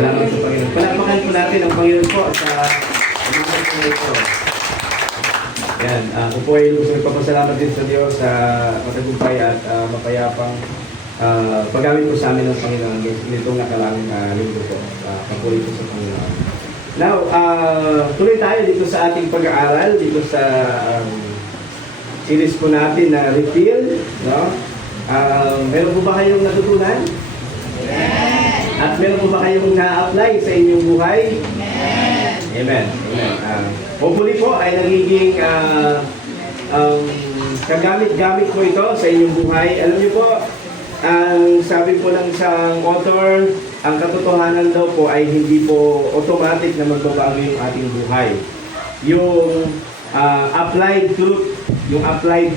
Salamat sa Panginoon. Palapakan po natin ang Panginoon po sa pagkakas po ito. Yan, ako po ay gusto magpapasalamat din sa Diyos sa matagumpay at mapayapang paggamit po sa amin ng Panginoon nitong nakalaang linggo po. Papuri po sa Panginoon. Now, tuloy tayo dito sa ating pag-aaral, dito sa series po natin na Refill. No? Meron po ba kayong natutunan? Amen! At meron po ba kayong na-apply sa inyong buhay? Amen! Amen. Amen. Hopefully po ay nagiging kagamit-gamit po ito sa inyong buhay. Alam niyo po, ang sabi po ng isang author, ang katotohanan daw po ay hindi po automatic na magbabago yung ating buhay. Yung applied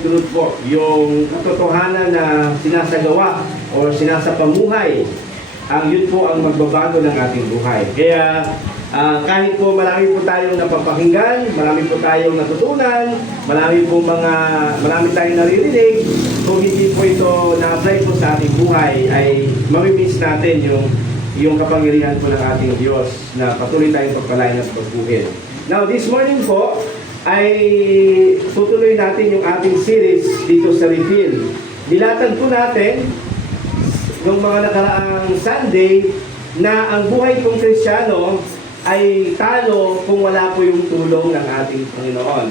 truth po, yung katotohanan na sinasagawa o sinasapamuhay, yun po ang magbabago ng ating buhay. Kaya kahit po marami po tayong napapakinggan, marami po tayong natutunan, marami tayong naririnig, kung hindi po ito na-apply po sa ating buhay, ay mamimiss natin yung kapangyarihan po ng ating Diyos na patuloy tayong pagpalain at pagbuhin. Now, this morning po, ay tutuloy natin yung ating series dito sa Refill. Nilatag po natin ng mga nakaraang Sunday na ang buhay kong Kristiyano ay talo kung wala po yung tulong ng ating Panginoon.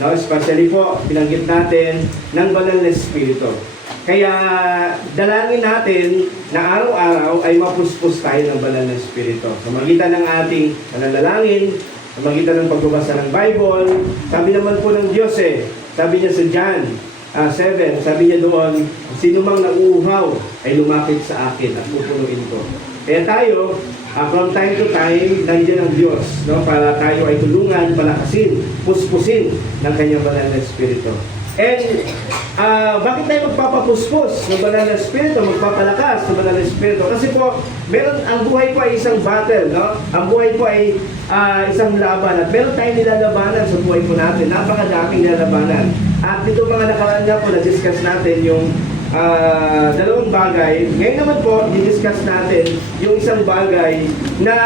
No, especially po, pinanggit natin ng banal na Espiritu. Kaya dalangin natin na araw-araw ay mapuspos tayo ng banal na Espiritu. Sa magitan ng ating pananalangin, sa magitan ng pagbabasa ng Bible, sabi naman po ng Diyos sabi niya sa John 7, sabi niya doon, sino mang nauuhaw ay lumapit sa akin at pupunuin ko. Kaya tayo, from time to time, nandiyan ang Diyos, no? Para tayo ay tulungan, palakasin, puspusin ng kanyang banal na Espiritu. And bakit tayo magpapapuspos ng banal na Espiritu, magpapalakas ng banal na Espiritu? Kasi po, ang buhay po ay isang battle, no? Ang buhay po ay isang laban. At meron tayong nilalabanan sa buhay po natin. Napakadaming nilalabanan. At dito mga nakaraan nga po, na-discuss natin yung dalawang bagay. Ngayon naman po, di-discuss natin yung isang bagay na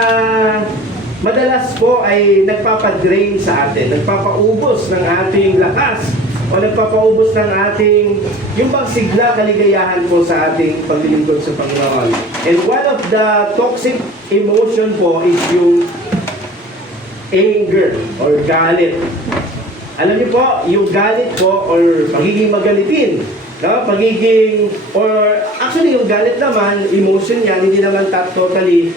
madalas po ay nagpapadrain sa atin, nagpapaubos ng ating lakas o nagpapaubos ng ating yung pagsigla, kaligayahan po sa ating paglilingkod sa Panginoon. And one of the toxic emotion po is yung anger or galit. Alam niyo po, yung galit po or pagiging magalitin, no? Actually yung galit naman, emotion yan, hindi naman totally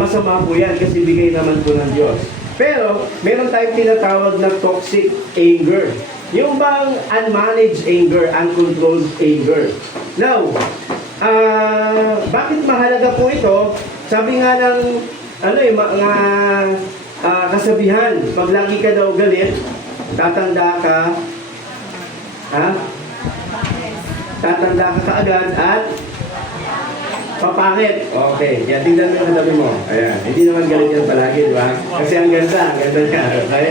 masama po yan kasi bigay naman po ng Diyos. Pero, meron tayong tinatawag na toxic anger. Yung bang unmanaged anger, uncontrolled anger. Now, bakit mahalaga po ito? Sabi nga ng mga kasabihan, pag lagi ka daw galit, tatanda ka kaagad at papangit. Okay, yan, tingnan mo yung katabi mo. Ayan, hindi naman galit yan palagi, di ba? Kasi ang ganda niya. Okay?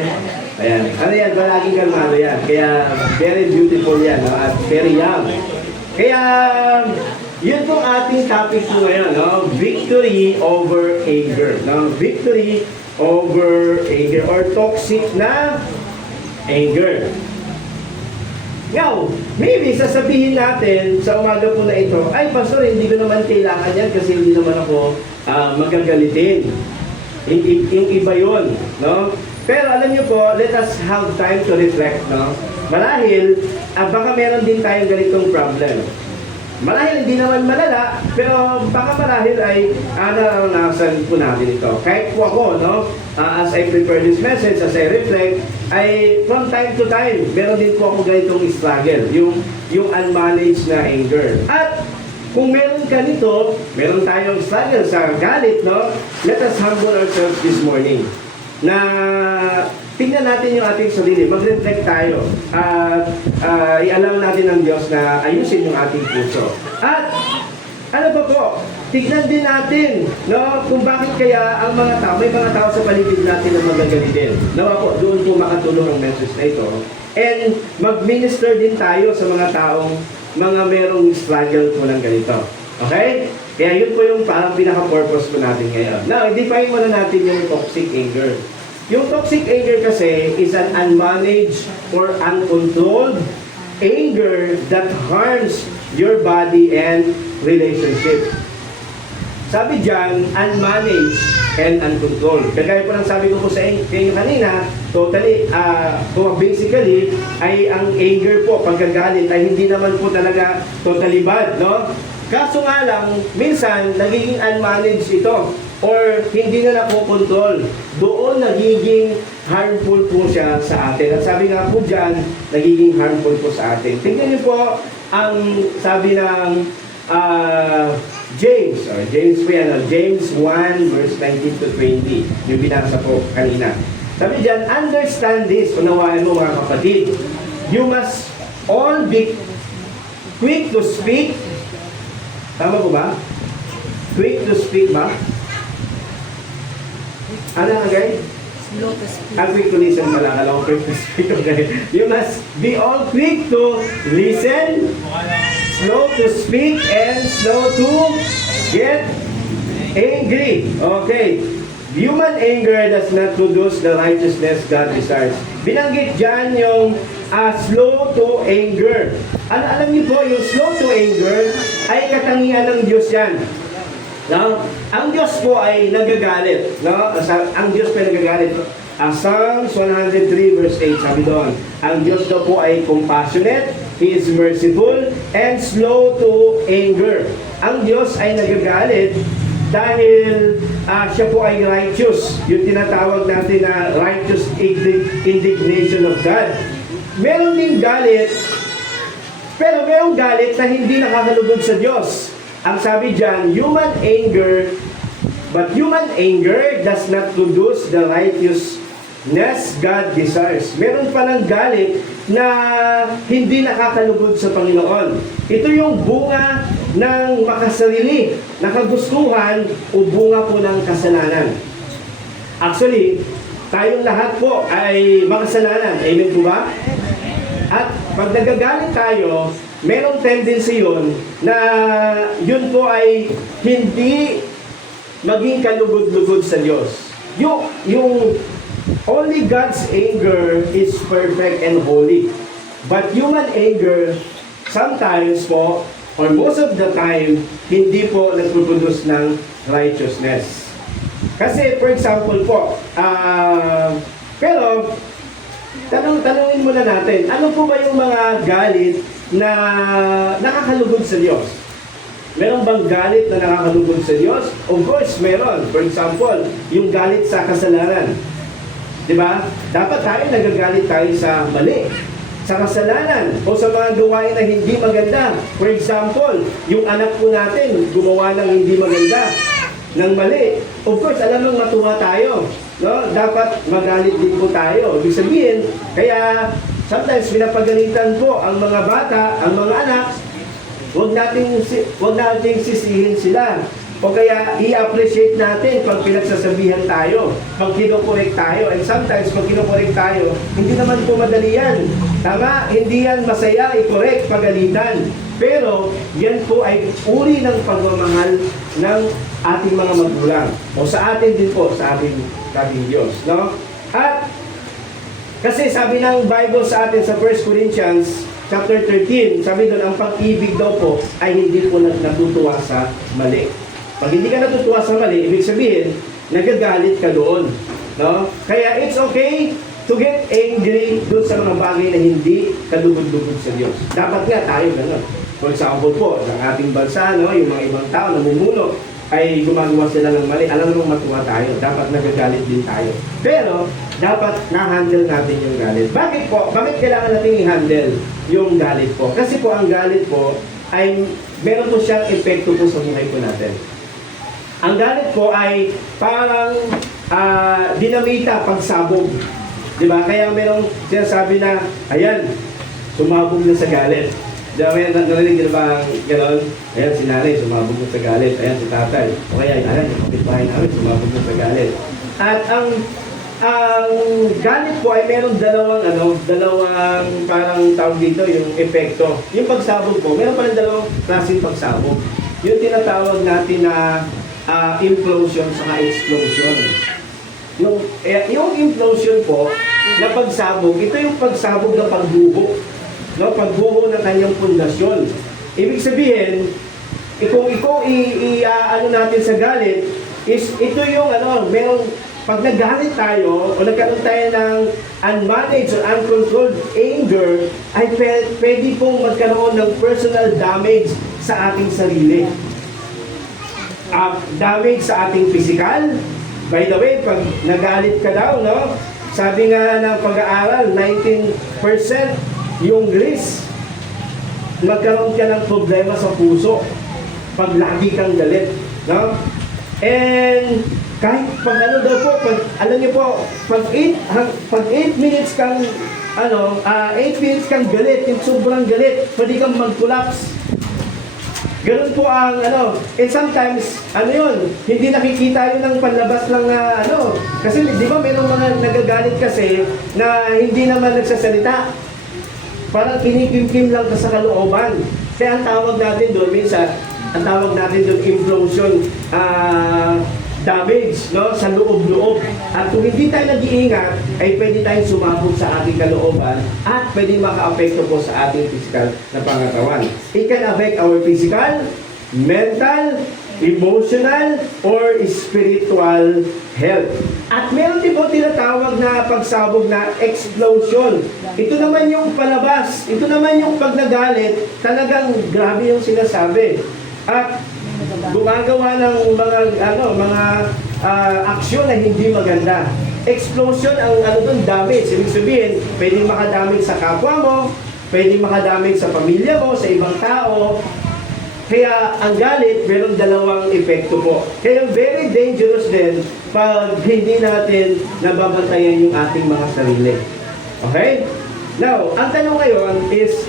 Ayan, ano yan, palaging kalmado yan. Kaya, very beautiful yan, no? At very young. Kaya, yun pong ating topic po ngayon, no? Victory over anger. No? Victory over anger or toxic na anger. Now, maybe sasabihin natin sa umaga po na ito, ay pastor, hindi ko naman kailangan yan kasi hindi naman ako magagalitin. Yung iba yun, no? Pero alam niyo po, let us have time to reflect, no? Marahil, baka meron din tayong ganitong problem. Marahil hindi naman malala, pero baka marahil ay naranasan po natin ito. Kahit po ako, no? As I prepare this message, as I reflect, ay from time to time, meron din po ako ganitong struggle, yung unmanaged na anger. At kung meron ka nito, meron tayong struggle sa galit, no? Let us humble ourselves this morning. Na tingnan natin yung ating sarili, mag-reflect tayo at i-allow natin ng Diyos na ayusin yung ating puso. At ano ba po, tignan din natin, no, kung bakit kaya ang mga tao, may mga tao sa paligid natin na magagalitin. Nawa po, doon po makatulong ang message na ito. And mag-minister din tayo sa mga taong mga merong struggle po ng ganito. Okay? Kaya yun po yung parang pinaka-purpose po natin ngayon. Now, i-define muna natin yung toxic anger. Yung toxic anger kasi is an unmanaged or uncontrolled anger that harms your body and relationship. Sabi dyan, unmanaged and uncontrolled. Kagaya po ng sabi ko po sa inyo kanina, totally, basically, ay ang anger po, pagkagalit, ay hindi naman po talaga totally bad, no? Kaso nga lang, minsan, nagiging unmanaged ito or hindi na napokontrol. Doon nagiging harmful po siya sa atin. At sabi nga po dyan, nagiging harmful po sa atin. Tingnan niyo po ang sabi ng James po yan, James 1 verse 19 to 20, yung binasa po kanina. Sabi dyan, understand this, unawaan mo mga kapatid, you must all be quick to speak. Tama po ba? Quick to speak ba? Ano nga guys? Slow to speak. Quick to listen pala, alam ko quick to speak. Okay. You must be all quick to listen, slow to speak, and slow to get angry. Okay. Human anger does not produce the righteousness God desires. Binanggit dyan yung slow to anger. Alam niyo po, yung slow to anger ay katangian ng Diyos yan. No? Ang Diyos po ay nagagalit. No? Ang Diyos po ay nagagalit. Psalms 103 verse 8, sabi doon, ang Diyos daw po ay compassionate, He is merciful, and slow to anger. Ang Diyos ay nagagalit dahil siya po ay righteous. Yung tinatawag natin na righteous indignation of God. Meron ding galit, pero merong galit na hindi nakakalugod sa Diyos. Ang sabi dyan, human anger does not produce the righteousness God desires. Meron palang galit na hindi nakakalugod sa Panginoon. Ito yung bunga ng makasarili, nakagustuhan o bunga po ng kasalanan. Actually, tayong lahat po ay makasalanan. Amen po ba? At pag nagagalit tayo, merong tendency yun na yun po ay hindi maging kalugod-lugod sa Diyos. Yung only God's anger is perfect and holy. But human anger, sometimes po, or most of the time, hindi po nagproduce ng righteousness. Kasi, for example po, pero, tanungin muna natin, ano po ba yung mga galit na nakakalugod sa Diyos? Meron bang galit na nakakalugod sa Diyos? Of course, meron. For example, yung galit sa kasalanan. Diba? Dapat tayo nagagalit tayo sa mali, sa kasalanan, o sa mga gawain na hindi maganda. For example, yung anak po natin gumawa ng hindi maganda, ng mali. Of course, alam mong matuwa tayo. No? Dapat magalit din po tayo. Ibig sabihin, kaya sometimes pinapagalitan po ang mga bata, ang mga anak, wag nating sisihin sila. O kaya i-appreciate natin pag pinagsasabihan tayo, pag kinokorek tayo. And sometimes pag kinokorek tayo, hindi naman po madali yan. Tama, hindi yan masaya i-correct, pagalitan. Pero yan po ay uri ng pagmamahal ng ating mga magulang. O sa atin din po, sa ating Diyos. No? At kasi sabi ng Bible sa atin sa 1 Corinthians chapter 13, sabi doon, ang pag-ibig daw po ay hindi po natutuwa sa mali. Pag hindi ka natutuwa sa mali, ibig sabihin, nagagalit ka doon. No? Kaya it's okay to get angry doon sa mga bagay na hindi kalugod-lugod sa Diyos. Dapat nga tayo gano'n. For example po, ng ating bansa, no, yung mga ibang tao na namumuno, ay gumagawa sila ng mali. Alam mo matuwa tayo. Dapat nagagalit din tayo. Pero, dapat na-handle natin yung galit. Bakit po? Bakit kailangan natin i-handle yung galit po? Kasi po, ang galit po ay meron po siyang epekto po sa buhay po natin. Ang galit po ay parang dinamita, pagsabog. Diba? Kaya merong sinasabi na, ayan, sumabog na sa galit. Diba? May narinig din ba gano'n? Ayan, si nanay, sumabog na sa galit. Ayan, si tatay. O kaya, ayan, yung kapitbahay namin, sumabog na sa galit. At ang galit po ay meron dalawang parang tawag dito, yung epekto. Yung pagsabog po, meron pa rin dalawang klaseng pagsabog. yung tinatawag natin na implosion sa explosion. Yung implosion po, na pagsabog, ito yung pagsabog ng pagbuho. No? Pagbuho ng kanyang pundasyon. Ibig sabihin, kung ano natin sa galit, is ito yung merong, pag nagalit tayo, o nagkaroon tayo ng unmanaged or uncontrolled anger, ay pwede pong magkaroon ng personal damage sa ating sarili. Damage sa ating physical. By the way, pag nagalit ka daw, no? Sabi nga ng pag-aaral, 19% yung risk magkaroon ka ng problema sa puso pag lagi kang galit, no? And kahit pag daw po, alam niyo po, pag 8 minutes kang 8 minutes kang galit, yung sobrang galit, pwede kang mag-collapse. Ganun po ang and sometimes, yun, hindi nakikita yun ng panlabas lang na kasi di ba mayroong mga nagagalit kasi na hindi naman nagsasalita. Parang kinikimkim lang sa kalooban. Kaya ang tawag natin doon, minsan, implosion damage, no, sa loob-loob. At kung hindi tayo nag-iingat, ay pwede tayong sumabog sa ating kalooban at pwede maka-apekto po sa ating physical na pangatawan. It can affect our physical, mental, emotional, or spiritual health. At meron din po tinatawag na pagsabog na explosion. Ito naman yung palabas. Ito naman yung pag nagalit, talagang grabe yung sinasabi. At gumagawa ng mga aksyon na hindi maganda. Explosion ang doon, damage. Ibig sabihin, pwedeng makadamage sa kapwa mo, pwedeng makadamage sa pamilya mo, sa ibang tao. Kaya ang galit, meron dalawang epekto po. Kaya very dangerous din pag hindi natin nababantayan yung ating mga sarili. Okay? Now, ang tanong ngayon is,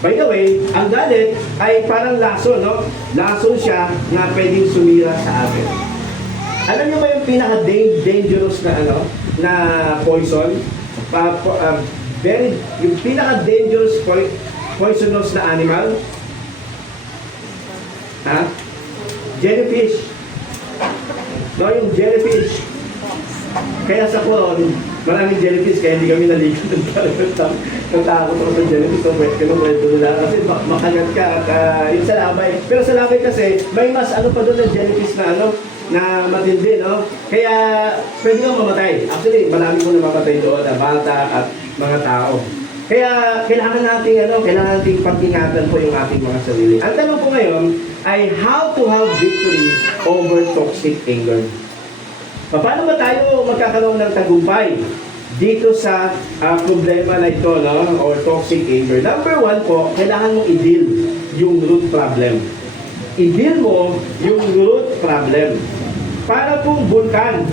by the way, ang galit ay parang laso, no? Laso siya na pwedeng sumira sa atin. Alam niyo ba yung pinaka-dangerous na poison? Yung pinaka-dangerous poisonous na animal? Jellyfish. No, yung jellyfish. Kaya sa Coron, maraming jellyfish, kaya hindi kami naligo ng natakot ako sa jellyfish. So, pwede nila kasi makagat ka at yung sa labay. Pero sa labay kasi, may mas pa doon ng jellyfish na matindi, no? Kaya pwede kang mamatay. Actually, marami mo na mamatay doon na bata at mga tao. Kaya kailangan nating pag-ingatan po yung ating mga sarili. Ang tanong po ngayon ay how to have victory over toxic anger. Paano ba tayo magkakaroon ng tagumpay dito sa problema na ito, no? Or toxic anger? Number 1 po, kailangan mo i-deal yung root problem. I-deal mo yung root problem. Para pong vulkan.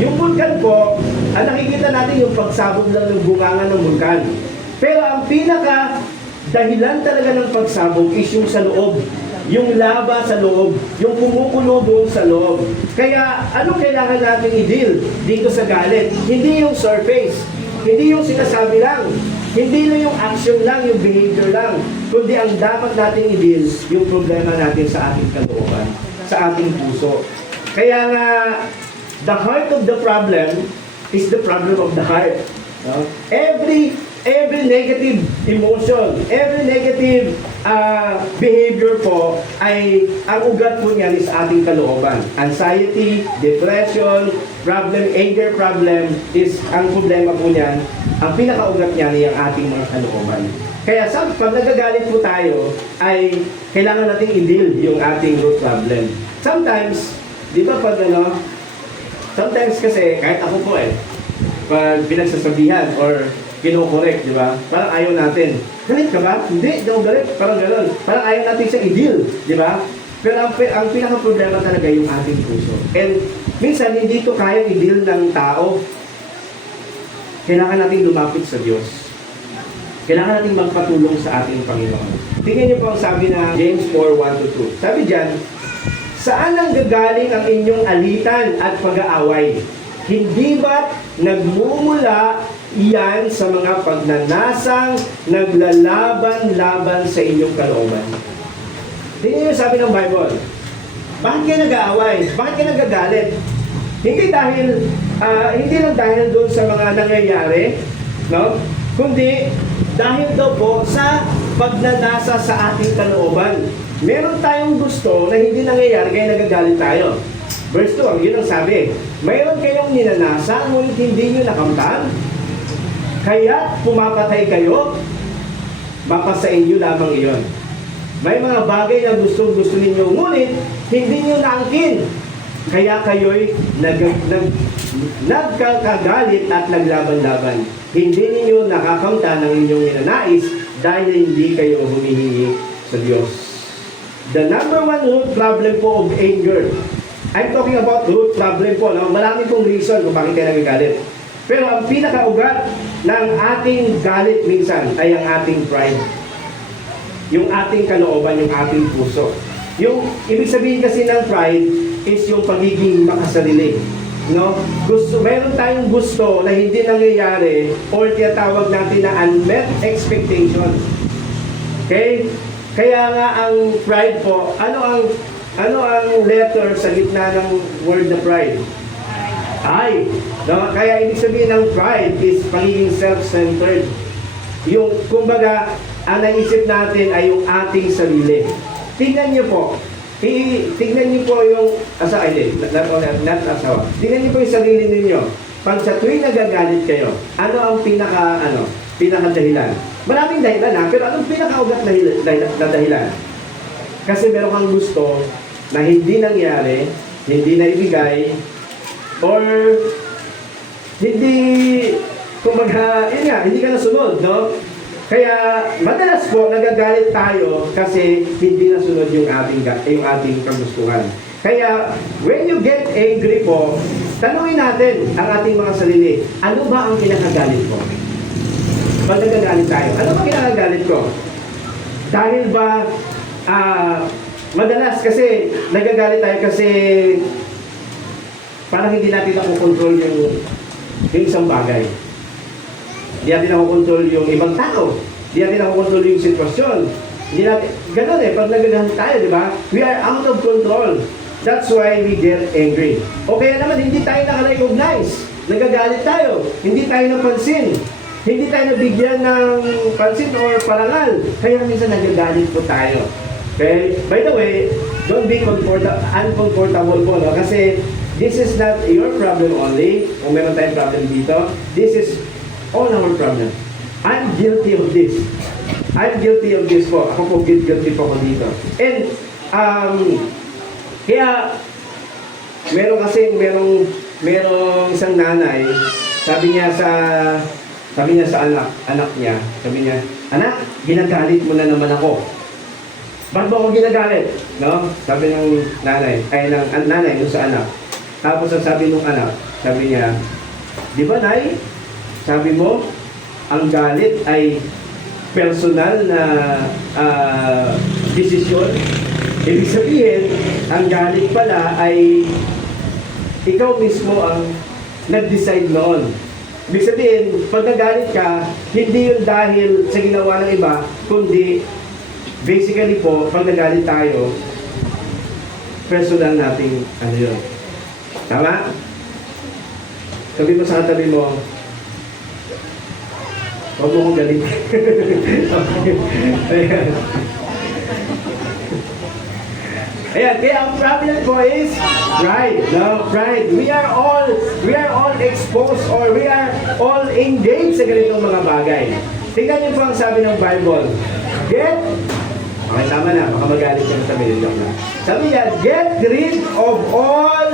Yung vulkan po, nakikita natin yung pagsabog lang ng bunganga ng vulkan. Pero ang pinaka dahilan talaga ng pagsabog is yung sa loob. Yung lava sa loob. Yung kumukulo doon sa loob. Kaya, ano kailangan natin i-deal dito sa galit? Hindi yung surface. Hindi yung sinasabi lang. Hindi na yung action lang, yung behavior lang. Kundi ang dapat natin i-deal, yung problema natin sa ating kalooban, sa ating puso. Kaya nga, the heart of the problem is the problem of the heart. No? Every negative emotion, every negative behavior po ay ang ugat po niyan is ating kalooban. Anxiety, depression, anger problem is ang problema po niyan. Ang pinakaugat niyan ay ang ating mga kalooban. Kaya pag nagagalit po tayo, ay kailangan natin i-deal yung ating root problem. Sometimes, di ba sometimes kasi, kahit ako po pag pinagsasabihan or kino-correct, di ba? Parang ayaw natin. Galit ka ba? Hindi, daw galit. Parang gano'n. Parang ayaw natin siyang i-deal, di ba? Pero ang pinaka-problema talaga yung ating puso. And minsan, hindi ito kaya i-deal ng tao. Kailangan natin lumapit sa Diyos. Kailangan natin magpatulong sa ating Panginoon. Tingnan niyo po ang sabi na James 4:1-2. Sabi diyan, saan ang gagaling ang inyong alitan at pag-aaway? Hindi ba't nagmumula iyan sa mga pagnanasang naglalaban-laban sa inyong kalooban? Tingnan niyo sabi ng Bible. Bakit kayo nag-aaway? Bakit kayo nagagalit? Hindi lang dahil doon sa mga nangyayari, no? Kundi dahil daw po sa pagnanasa sa ating kalooban. Meron tayong gusto na hindi nangyayari kaya nagagalit tayo. Verse 2, yun ang sabi. Mayroon kayong ninanasa, ngunit hindi nyo nakamtan. Kaya pumapatay kayo, baka sa inyo lamang iyon. May mga bagay na gusto ninyo, ngunit hindi nyo naangkin. Kaya kayo'y nagkakagalit at naglaban-laban. Hindi ninyo nakakamtan ang inyong ninanais dahil hindi kayo humihingi sa Diyos. The number one root problem po of anger. I'm talking about root problem po. No? Marami pong reason kung bakit kayo nagagalit. Pero ang pinakaugat ng ating galit minsan ay ang ating pride. Yung ating kalooban, yung ating puso. Yung ibig sabihin kasi ng pride is yung pagiging makasarili. No? Meron tayong gusto na hindi nangyayari or tinatawag natin na unmet expectations. Okay? Kaya nga ang pride po, ano ang letter sa gitna ng word na pride? I. No? Kaya ibig sabihin ng pride is pagiging self-centered. Yung, kumbaga, ang naisip natin ay yung ating sarili. Tingnan niyo po. Tingnan niyo po yung tingnan niyo po yung sarili ninyo. Pag sa tuwing nagagalit kayo, ano ang pinaka-dahilan? Maraming dahilan pero anong pinaka-ugat na dahilan? Kasi meron kang gusto na hindi nangyari, hindi naibigay, or hindi, kumbaga, hindi ka nasunod, no? Kaya madalas po nagagalit tayo kasi hindi nasunod yung ating kagustuhan. Kaya when you get angry po, tanungin natin ang ating mga sarili, ano ba ang kinakagalit ko? Pag nagagalit tayo, ano ba kinakagalit ko? Dahil ba madalas kasi nagagalit tayo kasi parang hindi natin nakokontrol yung isang bagay. Hindi natin nakokontrol yung ibang tao. Hindi natin nakokontrol yung sitwasyon. Hindi natin, ganun pag nagagalit tayo, di ba? We are out of control. That's why we get angry. O kaya naman, hindi tayo nakarecognize. Nagagalit tayo. Hindi tayo napansin. Hindi tayo nabigyan ng pansin or parangal. Kaya minsan nagagalit po tayo. Okay? By the way, don't be uncomfortable po, no? Kasi this is not your problem only. Kung meron tayong problem dito, this is all our problem. I'm guilty of this. I'm guilty of this po. Ako po guilty po ako dito. And, kaya, merong isang nanay, sabi niya sa anak niya, anak, ginagalit mo na naman ako. Ba't mo ako ginagalit? No? Sabi ng nanay, ng sa anak. Tapos ang sabi ng anak, sabi niya, di ba, Nay? Sabi mo, ang galit ay personal na desisyon. Ibig sabihin, ang galit pala ay ikaw mismo ang nag-decide noon. Ibig sabihin, pag nagalit ka, hindi yun dahil sa ginawa ng iba, kundi basically po, pag nagalit tayo, personal nating yun. Tama? Sabi mo sa katabi mo, huwag mo kong galit. Ayan, kaya ang problem ko is pride. No, pride. We are all exposed or we are all engaged sa ganitong mga bagay. Tingnan niyo po ang sabi ng Bible. Okay, tama na. Baka magalit ka na sa medyo na. Sabi niya, get rid of all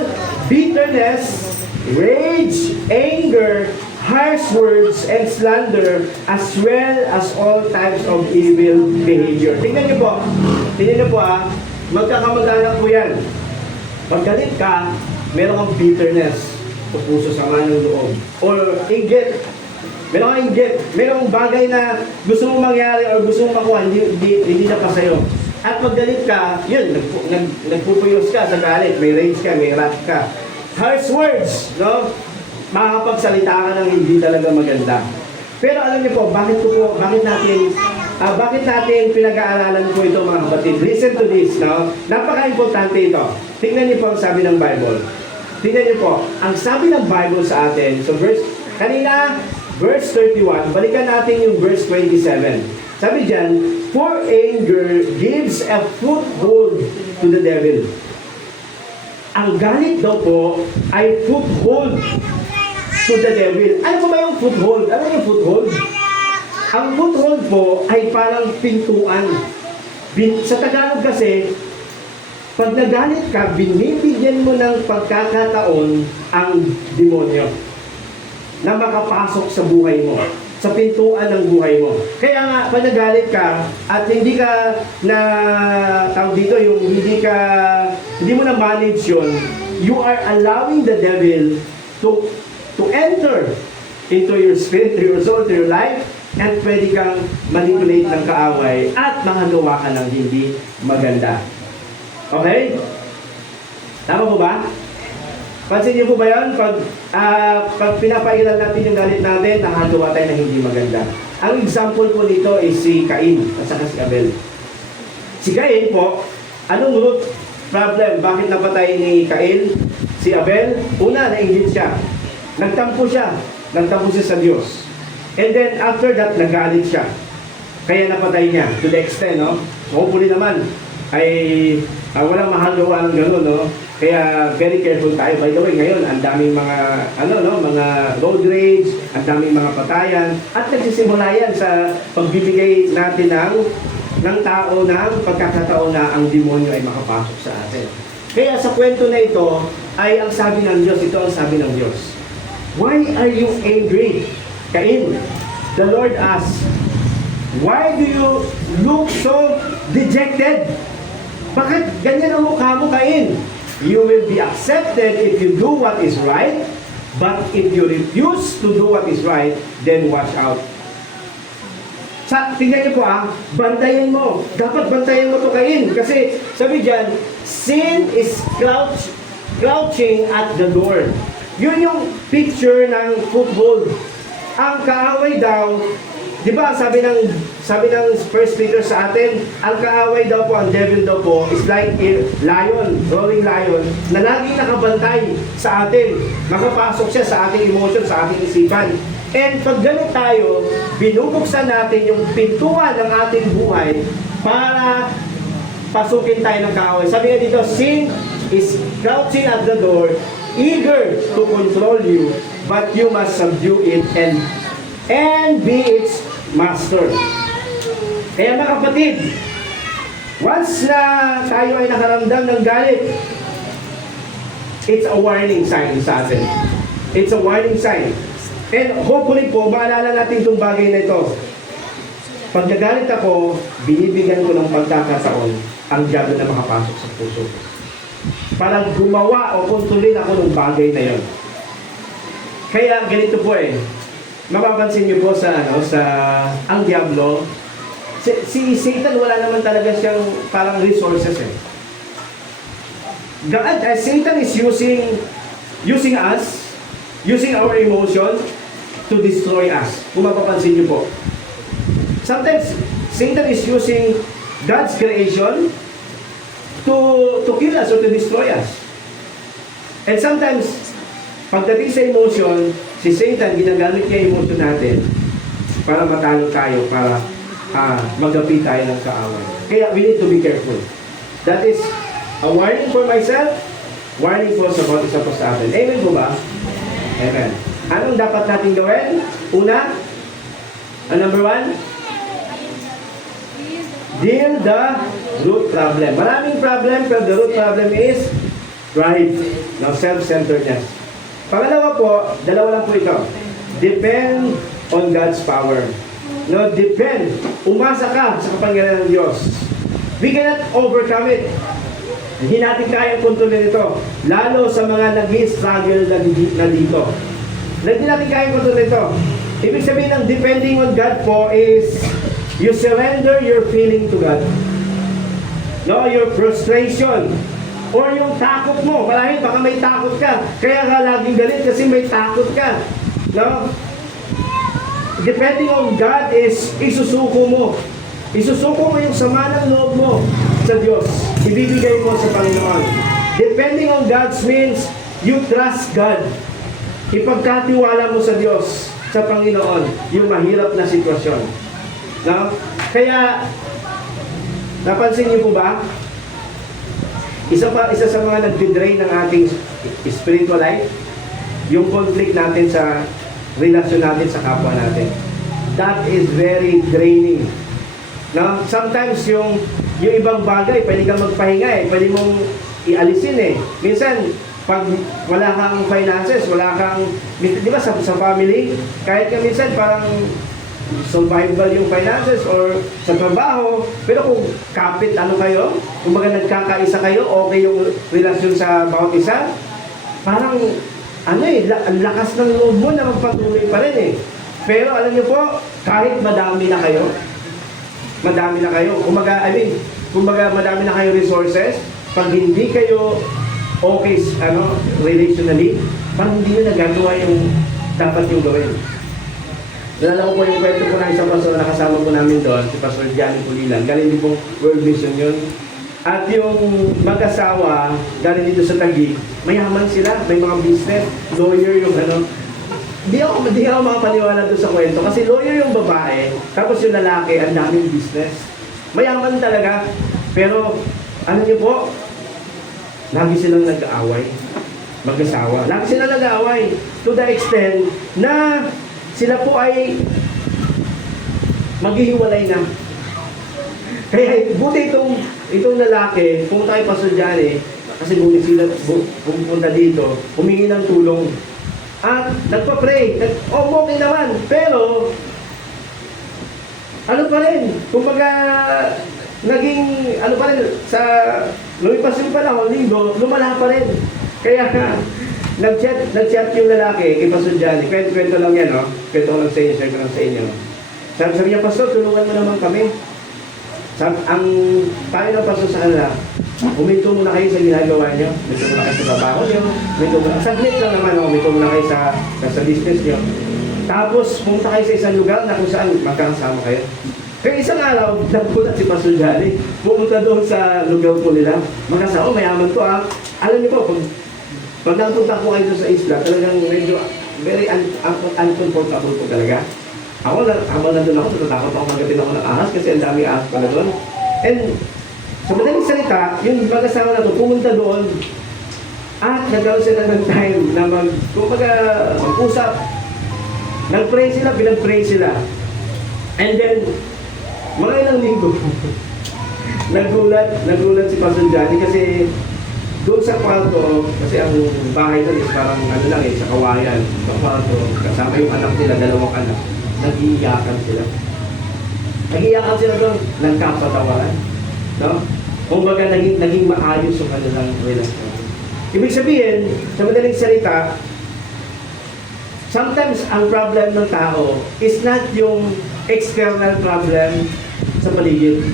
bitterness, rage, anger, harsh words, and slander, as well as all types of evil behavior. Tingnan niyo po. Tingnan niyo po magkakamag-anak po yan. Pag galit ka, meron kang bitterness o puso sama ng loob. Or inggit. Meron kang inggit. Merong bagay na gusto mong mangyari or gusto mong makuha, hindi na pa sa'yo. At pag galit ka, yun, nagpupuyos ka sa galit. May rage ka, may wrath ka. Harsh words, no? Makakapagsalita ka ng hindi talaga maganda. Pero alam niyo po, bakit natin bakit natin pinag-aaralan po ito mga kapatid? Listen to this, no? Napaka-importante ito. Tingnan niyo po ang sabi ng Bible. Tingnan niyo po, ang sabi ng Bible sa atin, so kanina, verse 31, balikan natin yung verse 27. Sabi dyan, for anger gives a foothold to the devil. Ang galit daw po ay foothold to the devil. Ano po ba yung foothold? Ano yung foothold? Ang foothold po ay parang pintuan. Sa Tagalog kasi, pag nagalit ka, binibigyan mo ng pagkakataon ang demonyo na makapasok sa buhay mo, sa pintuan ng buhay mo. Kaya nga, pag nagalit ka at hindi ka na, tawag dito, yung hindi mo na manage yun, you are allowing the devil to enter into your spirit, to your soul, to your life, at pwede kang manipulate ng kaaway at makagawa ka ng hindi maganda. Okay? Tama po ba? Pansin niyo po ba yan? Pag pinapailan natin yung galit natin, nakagawa tayo ng hindi maganda. Ang example po nito is si Cain at saka si Abel. Si Cain po, anong root problem? Bakit napatay ni Cain? Si Abel, una, nainggit siya. Nagtampo siya sa Diyos. And then after that, nagalit siya. Kaya napatay niya to the extent, no? Hopefully naman ay walang mahagawa ng gano'n, no? Kaya very careful tayo. By the way, ngayon, ang daming mga mga road rage, ang daming mga patayan, at nagsisimula yan sa pagbibigay natin ng tao ng pagkakataon na ang demonyo ay makapasok sa atin. Kaya sa kwento na ito ay ang sabi ng Diyos, ito ang sabi ng Diyos. Why are you angry, Cain? The Lord asked, why do you look so dejected? Bakit ganyan ang mukha mo, Cain? You will be accepted if you do what is right, but if you refuse to do what is right, then watch out. Tingnan niyo po bantayan mo. Dapat bantayan mo to, Cain. Kasi sabi dyan, sin is crouching at the door. Yun yung picture ng foothold. Ang kaaway daw, di ba sabi ng First Peter sa atin, ang kaaway daw po, ang devil daw po, is like a lion, roaring lion, na laging nakabantay sa atin. Makapasok siya sa ating emotion, sa ating isipan. And pag ganit tayo, binubuksan natin yung pintuan ng ating buhay para pasukin tayo ng kaaway. Sabi nga dito, sin is crouching at the door, eager to control you, but you must subdue it and be its master. Kaya mga kapatid, once na tayo ay nakaramdam ng galit, it's a warning sign sa atin. It's a warning sign. And hopefully po, maalala natin itong bagay na ito. Pag nagalit ako, binibigyan ko ng pagkakataon ang diabo na makapasok sa puso ko. Para gumawa o kontrolin ako ng bagay na yon. Kaya ganito po mapapansin niyo po sa ang diablo, si Satan wala naman talaga siyang parang resources Satan is using us, using our emotion to destroy us. Kung mapapansin niyo po. Sometimes Satan is using God's creation to kill us or to destroy us. And sometimes, pagdating sa emotion, si Satan, ginagamit niya yung emotion natin para matalo tayo, para magapi tayo ng kaaway. Kaya we need to be careful. That is a warning for myself, warning for sa bawat isa po sa atin. Amen po ba? Amen. Anong dapat natin gawin? Una, number 1, deal the root problem. Maraming problem, pero the root problem is pride, self-centeredness. Pangalawa po, dalawa lang po ito. Depend on God's power. Depend. Umasa ka sa kapangyarihan ng Diyos. We cannot overcome it. Hindi natin kaya kontrolin ito. Lalo sa mga nag-struggle na dito. Hindi natin kaya kontrolin ito. Ibig sabihin ng depending on God po is you surrender your feeling to God. Your frustration. Or yung takot mo. Marahil baka may takot ka. Kaya ka laging galit kasi may takot ka. Depending on God is isusuko mo Isusuko mo yung sama ng loob mo sa Diyos. Ibibigay mo sa Panginoon. Depending on God's means, you trust God. Ipagkatiwala mo sa Diyos, sa Panginoon, yung mahirap na sitwasyon. No? Kaya, napansin niyo po ba? Isa sa mga nagdi-drain ng ating spiritual life, yung conflict natin sa relasyon natin sa kapwa natin. That is very draining. No? Sometimes yung ibang bagay, pwede kang magpahinga eh, pwede mong ialisin eh. Minsan, pag wala kang finances, wala kang, di ba sa family, kahit ka minsan parang survival yung finances or sa trabaho, pero kung kapit ano kayo, kung baga nagkakaisa kayo, okay yung relasyon sa bawat isa, parang ano eh, ang lakas ng loob mo na magpatuloy pa rin eh. Pero alam niyo po, kahit madami na kayo, kumbaga madami na kayo resources, pag hindi kayo okay, relationally, parang hindi nyo nagagawa yung dapat yung gawin. Nalala ko po yung kwento po ng isang pastor na kasama po namin doon, si Pastor Gianni Pulilan. Galing din pong World Vision yun. At yung mag-asawa, galing dito sa Taguig, mayaman sila, may mga business, lawyer yung Di ako makapaniwala doon sa kwento kasi lawyer yung babae, tapos yung lalaki, ang daming business. Mayaman talaga. Pero, ano niyo po, lagi silang nag-aaway, mag-asawa. Lagi silang nag-aaway to the extent na sila po ay maghihiwalay na. Kaya buti itong lalaki, pumunta kay Pastor Gianni, kasi pumunta dito, humingi ng tulong. At nagpa-pray, okay naman, pero ano pa rin, kumbaga naging, sa lumipas yung panahon, linggo, lumala pa rin. Kaya, nag-chat yung lalaki kay Pastor Gianni. Kwento lang yan, no? Kwento ko lang sa inyo, share ko lang sa inyo. Sabi niya, Pastor, tulungan mo naman kami. Ang tayo ng Pastor sa kanila, huminto muna kayo sa ginagawa niyo. Huminto muna kayo sa trabaho niyo. Saglit lang naman, huminto muna kayo sa business niyo. Tapos, pumunta kayo sa isang lugar na kung saan magkakasama kayo. Kaya isang araw, nagpunta si Pastor Gianni, pumunta doon sa lugar po nila. Magkasama, mayaman to ah. Alam niyo po, pag napunta ko kayo sa isla, talagang medyo very uncomfortable po talaga. Habang nandun ako, natatakot ako magatin ako ng ahas kasi ang dami ahas pala doon. And sa madaling salita, yung mag-asawa na to, pumunta doon at nagkaroon sila ng time na mag-usap. Nag-pray sila, pinag-pray sila. And then, mga ilang linggo, nagulat si Pastor Gianni kasi doon sa kwarto, kasi ang bahay doon is parang sa kawayan. Sa kwarto, kasama yung anak nila, dalawang anak. Nag-iiyakan sila. Nag-iiyakan sila doon, nagkapatawaran. No? Kung baga naging maayos yung kanilang relasyon. Ibig sabihin, sa madaling salita, sometimes ang problem ng tao is not yung external problem sa paligid.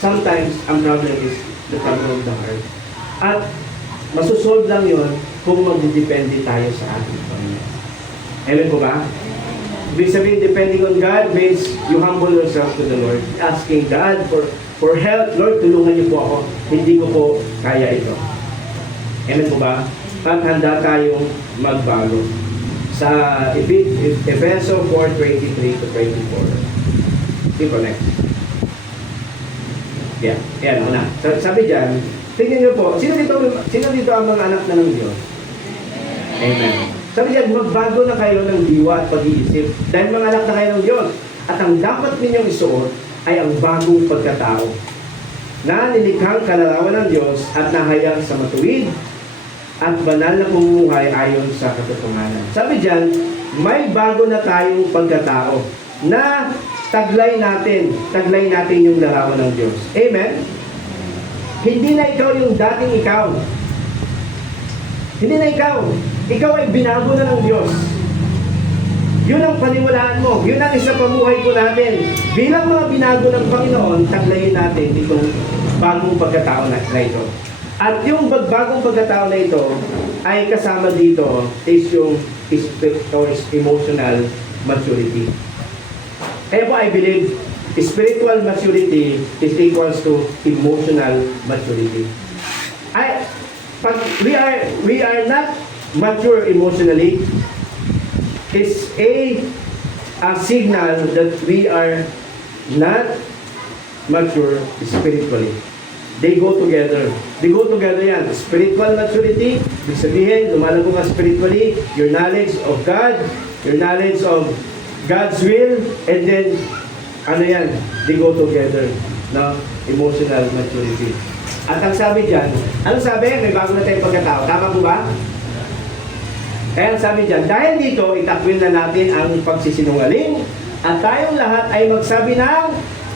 Sometimes ang problem is the problem of the heart. At masusolve lang yun kung magdidepende tayo sa ating Panginoon. Amen po ba? Ibig sabihin, depending on God means you humble yourself to the Lord, asking God for help. Lord, tulungan niyo po ako. Hindi ko po kaya ito. Amen po ba? At handa tayong magbago. Sa Efeso 4:23 to 24. Sige po, next. Yan, una. Sabi dyan, tingnan niyo po, sino dito ang mga anak na ng Diyos? Amen. Sabi dyan, magbago na kayo ng diwa at pag-iisip dahil mga anak na kayo ng Diyos. At ang dapat ninyong isuot ay ang bagong pagkatao na nilikhang kalarawan ng Diyos at nahayag sa matuwid at banal na pamumuhay ayon sa katotohanan. Sabi dyan, may bago na tayong pagkatao na taglay natin yung larawan ng Diyos. Amen? Hindi na ikaw yung dating ikaw. Hindi na ikaw. Ikaw ay binago na ng Diyos. Yun ang paniwalaan mo. Yun ang isa pamuhay ko natin. Bilang mga binago ng Panginoon, taglayin natin itong bagong pagkatao na ito. At yung bagong pagkatao na ito ay kasama dito is yung emotional maturity. Kaya po I believe spiritual maturity is equals to emotional maturity. Pag we are not mature emotionally, is a signal that we are not mature spiritually. They go together. They go together yan. Spiritual maturity, ibig sabihin, lumalago ka spiritually, your knowledge of God, your knowledge of God's will, and then, ano yan, they go together. No? Emotional maturity. At ang sabi dyan, ano sabi? May bago na tayong pagkatao. Tama po ba? Kaya ang sabi dyan, dahil dito, itakwil na natin ang pagsisinungaling at tayong lahat ay magsabi ng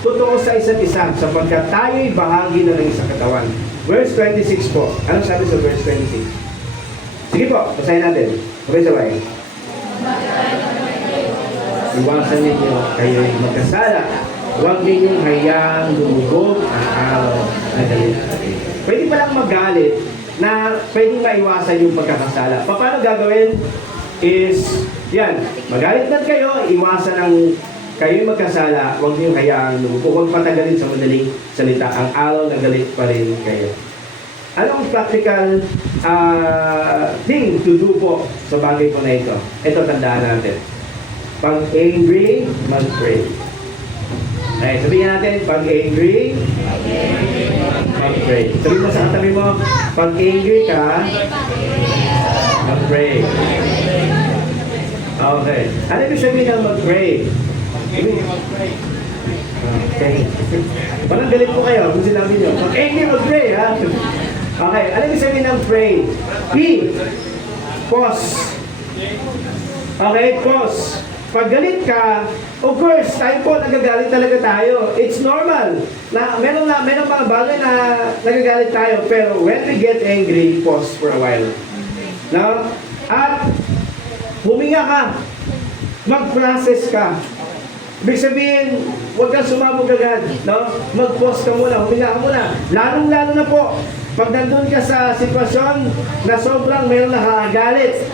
totoo sa isa't isa sapagkat tayo'y bahagi na ng isang katawan. Verse 26 po. Anong sabi sa verse 26? Sige po, basahin natin. Sabay-sabay. Iwasan ninyo kayo'y magkasala. Huwag ninyong hayaang lumubog ang araw na galit. Pwede palang magalit na pwedeng maiwasan yung pagkakasala. Paano gagawin? Is, yan, magalit na kayo, iwasan ang kayo'y magkasala, huwag niyong hayaang lumubog. Huwag patagalin sa madaling salita. Ang araw na galit pa rin kayo. Anong practical thing to do po sa bagay po na ito? Ito, tandaan natin. Pag angry, mag-pray. Okay, sabihin natin, pag angry, mag-pray. Sabihin mo sa katabi mo, pag angry ka, mag-pray. Okay. Ano ibig sabihin ng mag-pray? Okay. Parang galit po kayo kung sinabi nyo. Pag angry, mag-pray, ha? Okay. Ano ibig sabihin ng pray? P. Pause. Okay, pause. Pag galit ka, of course, tayo po, nagagalit talaga tayo. It's normal. Meron mga bagay na nagagalit tayo. Pero when we get angry, pause for a while. No? At huminga ka. Mag-process ka. Ibig sabihin, huwag kang sumabog agad. No? Mag-pause ka muna, huminga ka muna. Lalong-lalo na po, pag nandun ka sa sitwasyon na sobrang meron nakakagalit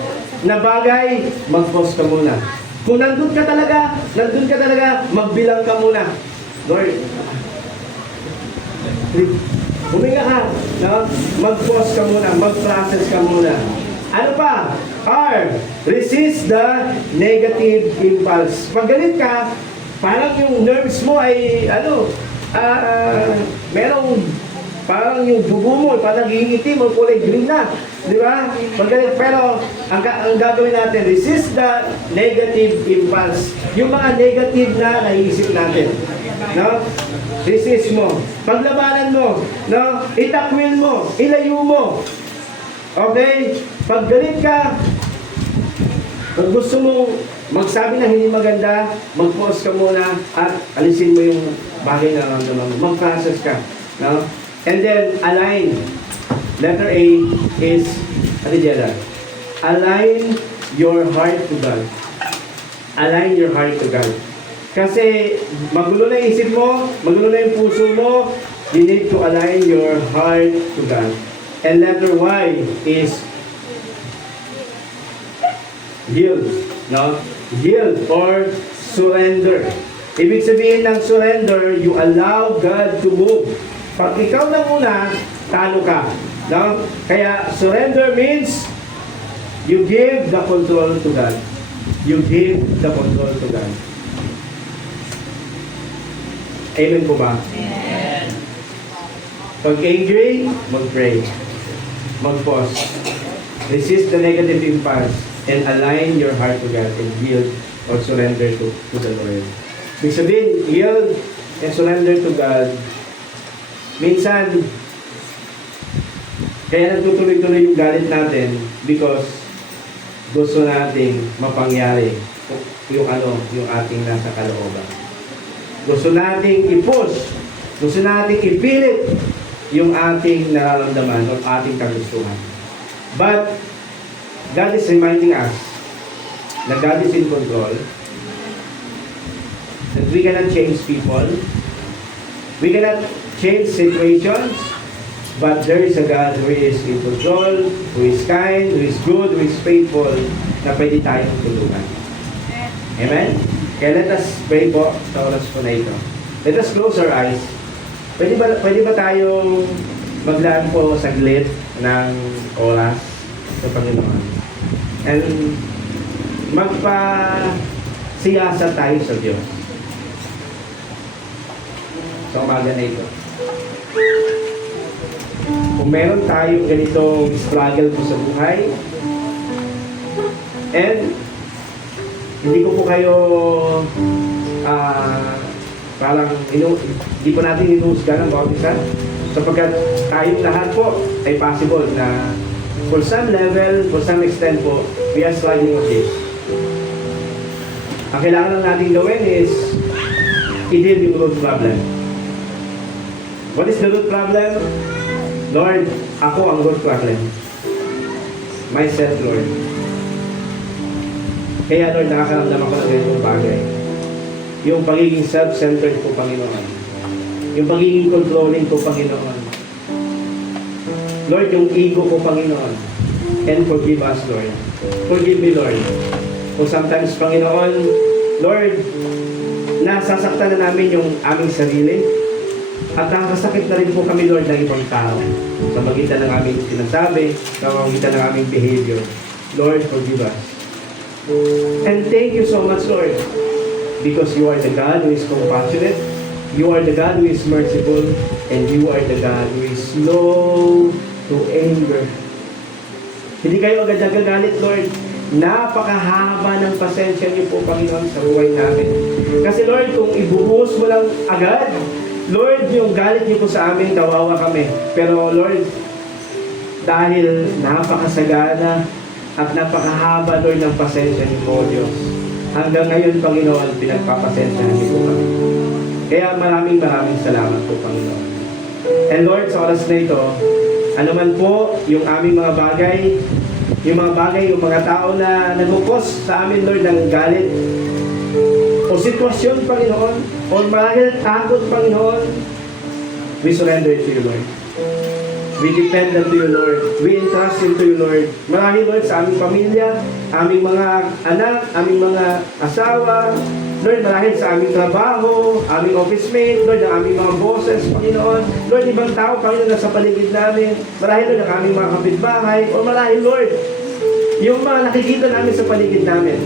na bagay, mag-pause ka muna. Kung nandun ka talaga, magbilang ka muna. Lord, huminga ka, no? Mag-pause ka muna, mag-process ka muna. Ano pa? R. Resist the negative impulse. Pag galit ka, parang yung nerves mo ay, merong, parang yung dugo mo, parang nag-iitim o kulay green na. Di ba? Magalit. Pero, ang gagawin natin, resist the negative impulse. Yung mga negative na naiisip natin. No? Resist mo. Paglabanan mo. No? Itakwil mo. Ilayo mo. Okay? Pag galit ka, pag gusto mo magsabi na hindi maganda, mag-pause ka muna at alisin mo yung bagay na naman. Mag-process ka. No? And then, align. Letter A is, align your heart to God. Align your heart to God. Kasi magulo na isip mo, magulo na yung puso mo, you need to align your heart to God. And letter Y is yield. No? Yield or surrender. Ibig sabihin ng surrender, you allow God to move. Pag ikaw na muna, talo ka. No? Kaya surrender means you give the control to God. You give the control to God. Amen po ba? Amen. Pag angry, mag-pray. Mag-pause. Resist the negative impulse and align your heart to God and yield or surrender to the Lord. Ibig sabihin, yield and surrender to God. Minsan, kaya nagtutuloy-tuloy yung galit natin because gusto nating mapangyari yung ating nasa kalooban. Gusto nating i-push, gusto nating ipilit yung ating nararamdaman o ating kagustuhan. But God is reminding us na God is in control, that we cannot change people, we cannot change situations, but there is a God who is in control, who is kind, who is good, who is faithful, na pwede tayong tulungan. Amen? Kaya let us pray po sa oras po na ito. Let us close our eyes. Pwede ba tayong maglaan po saglit ng oras sa Panginoon? And magpa-siyasa tayo sa Diyos. Sa umaga na ito. Kung meron tayong ganitong struggle po sa buhay, and hindi ko po kayo parang hindi po natin inuhusgan ng bawat isa, sapagkat tayong lahat po ay possible na for some level, for some extent po, we are struggling with this. Ang kailangan lang natin gawin is i-deal yung root problem. What is the root problem? Lord, ako ang root problem. Myself, Lord. Kaya Lord, nakakaramdam ako ng ganitong bagay. Yung pagiging self-centered po, Panginoon. Yung pagiging controlling po, Panginoon. Lord, yung ego po, Panginoon. And forgive us, Lord. Forgive me, Lord. Kung sometimes, Panginoon, Lord, nasasaktan na namin yung aming sarili. At nakakasakit na rin po kami, Lord, ng ibang tao. Sa magitan ng aming sinasabi, sa magitan ng aming behavior. Lord, forgive us. And thank you so much, Lord. Because you are the God who is compassionate, you are the God who is merciful, and you are the God who is slow to anger. Hindi kayo agad nagagalit, Lord. Napakahaba ng pasensya niyo po, Panginoon, sa buhay namin. Kasi, Lord, kung ibuhos mo lang agad, Lord, yung galit niyo po sa amin, kawawa kami. Pero, Lord, dahil napakasagana at napakahaba, Lord, ng pasensya niyo po, Diyos. Hanggang ngayon, Panginoon, pinagpapasensyahan niyo po kami. Kaya maraming salamat po, Panginoon. And Lord, sa oras na ito, ano man po yung aming mga bagay, yung mga tao na nagukos sa amin, Lord, ng galit, o sitwasyon, Panginoon, o marahil takot, Panginoon, we surrender it to you, Lord. We depend on you, Lord. We entrust into you, Lord. Marahil, Lord, sa aming pamilya, aming mga anak, aming mga asawa, Lord, marahil sa aming trabaho, aming office mate, Lord, ang aming mga bosses, Panginoon. Lord, ibang tao, Panginoon, na sa paligid namin. Marahil, Lord, ang aming mga kapitbahay. O marahil, Lord, yung mga nakikita namin sa paligid namin.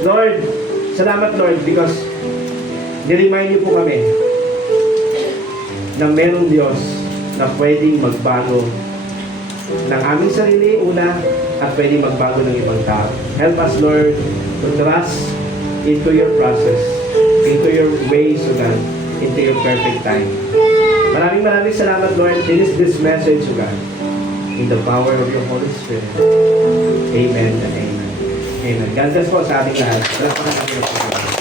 Lord, salamat, Lord, because niremind niyo po kami na merong Diyos na pwedeng magbago ng aming sarili, una, at pwedeng magbago ng ibang tao. Help us, Lord, to trust into your process, into your ways, O God, into your perfect time. Maraming salamat, Lord. This is this message, O God, in the power of your Holy Spirit. Amen and amen. Amen. God bless po sa ating lahat. Salamat po.